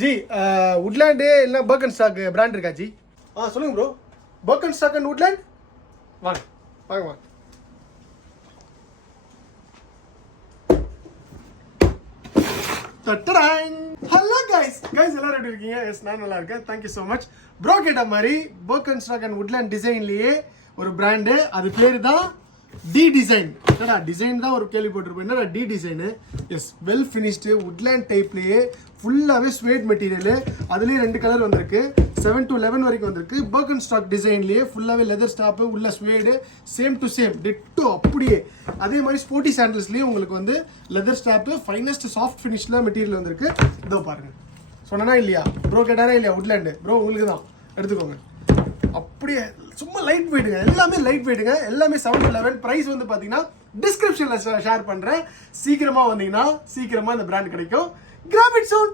G உட்லேண்டு இல்லை பர்கன் stock brand இருக்கா G? சொல்லுங்க ப்ரோ. பர்கன் ஸ்டாக் அண்ட் உட்லேண்ட் வாங்க வாங்க வாங்க. ஹலோ கைஸ் எல்லாரும் எப்படி இருக்கீங்க? எஸ், நான் நல்லா இருக்கேன். Thank you so much. ப்ரோ கேட்ட மாதிரி பர்கன் ஸ்டாக் அண்ட் உட்லேண்ட் டிசைன்லேயே ஒரு பிராண்டு, அது பேர் தான் டி டிசைன். என்னடா டிசைன் தான் ஒரு கேள்விப்பட்டிருப்போம், என்னடா T design? Yes, well finished Woodland டைப்லேயே ஃபுல்லாகவே ஸ்வேட் மெட்டீரியலு. அதுலேயே 2 கலர் வந்திருக்கு, 7 to 11 வரைக்கும் வந்திருக்கு. பர்கன் ஸ்டாக் டிசைன்லேயே ஃபுல்லாகவே லெதர் ஸ்டாப்பு, உள்ள suede, same to same ditto அப்படியே. அதே மாதிரி ஸ்போர்ட்டி சாண்டல்ஸ்லேயும் உங்களுக்கு வந்து லெதர் ஸ்டாப்பு, ஃபைனஸ்ட் சாஃப்ட் ஃபினிஷில் மெட்டீரியல் வந்திருக்கு. இதோ பாருங்கள், சொன்னா இல்லையா? ப்ரோ கேட்டாரா இல்லையா? உட்லேண்டு ப்ரோ உங்களுக்கு தான், எடுத்துக்கோங்க. அப்படியே சும்மா லைட் வெயிட்டுங்க, எல்லாமே லைட் வெயிட்டுங்க, எல்லாமே 7 to 11. ப்ரைஸ் வந்து பார்த்தீங்கன்னா டிஸ்கிரிப்ஷனில் ஷேர் பண்ணுறேன். சீக்கிரமாக வந்தீங்கன்னா சீக்கிரமாக இந்த பிராண்ட் கிடைக்கும். Graph it soon.